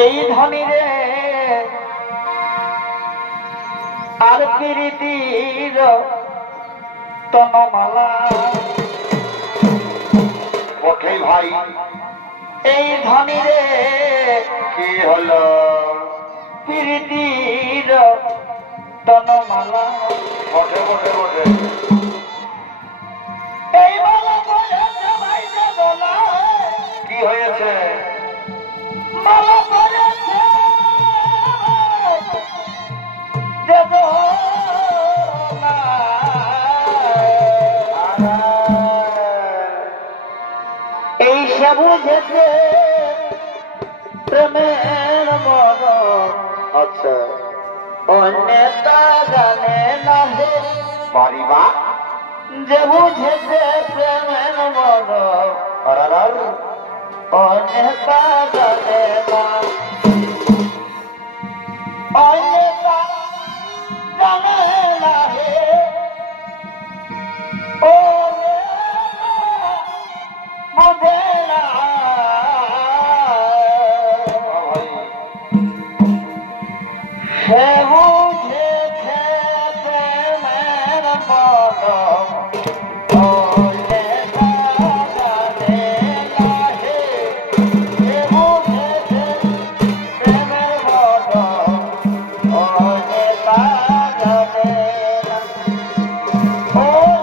এই ধনী রে আর প্রীতির তনমালা ওকে ভাই এই ধনী রে কি হলো প্রীতির তনমালা বটে বটে বটে এই মালা পরেছে ভাই যে দোলায় কি হয়েছে মালা পরেছে যে এই সে বুঝেছে প্রেমের মন আচ্ছা অন্যতা জানে না হে বাড়িবা যে বুঝেছে প্রেমের মন আরার অন্যতা জানে না অন্যতা জানে না হে ও বুঝে না ভাই সে বুঝেছে প্রেমের মন Oh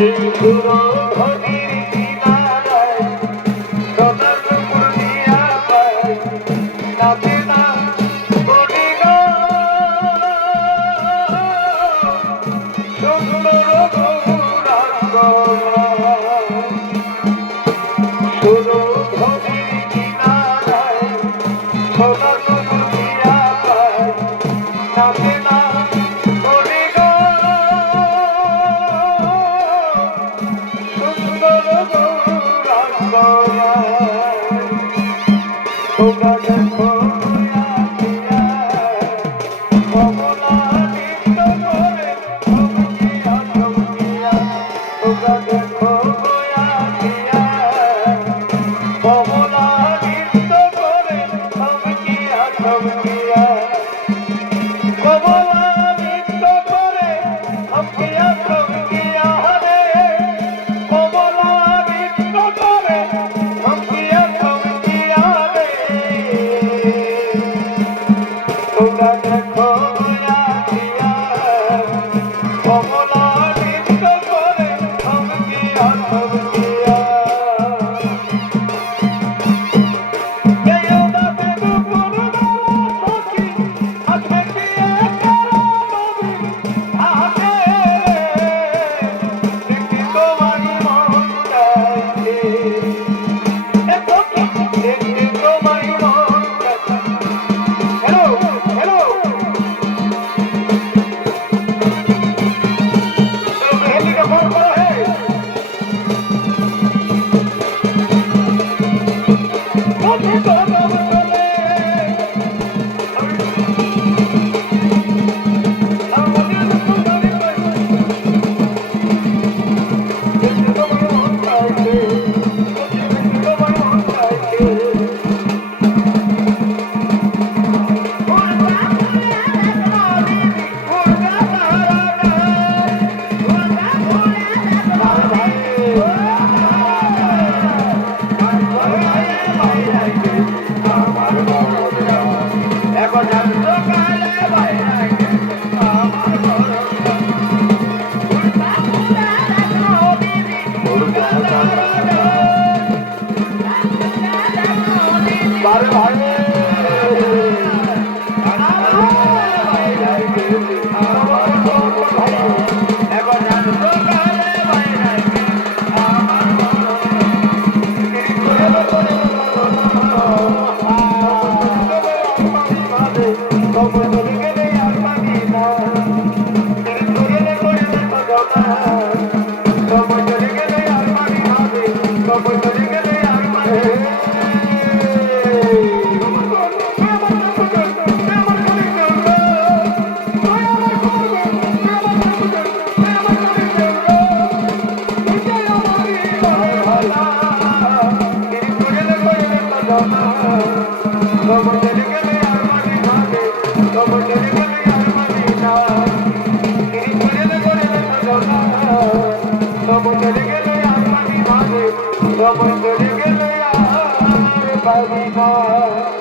সুরধনির কিনারায় সোনার নুপুর দিয়া পায় নাচে না বলি গো সুন্দর সুরধনির কিনারায় সোনার নুপুর দিয়া পায় নাচে না বলি গো তোমরা দেখো আসিয়া কমলা নৃত্য করে থমকিয়া থমকিয়া তোমরা দেখো আসিয়া কমলা নৃত্য করে থমকিয়া থমকিয়া কমলা নৃত্য করে থমকিয়া থমকিয়া রে কমলা নৃত্য করে থমকিয়া থমকিয়া রে তোমরা দেখো আসিয়া কমলা নৃত্য করে থমকিয়া থমকিয়া কেউ দাবে দুপুর বেলা সখী আসবে কি আগে দেখি তোমারই মন চাইছে দেখি তোমারই মন চাইছে হ্যালো হ্যালো হেলি का फोन करो है मुझे तो गम चले हम मुझे तो जाने पर देखी तुम्हारी मौत चाहते देखी तुम्हारी मौत चाहते बारे भाई Come on,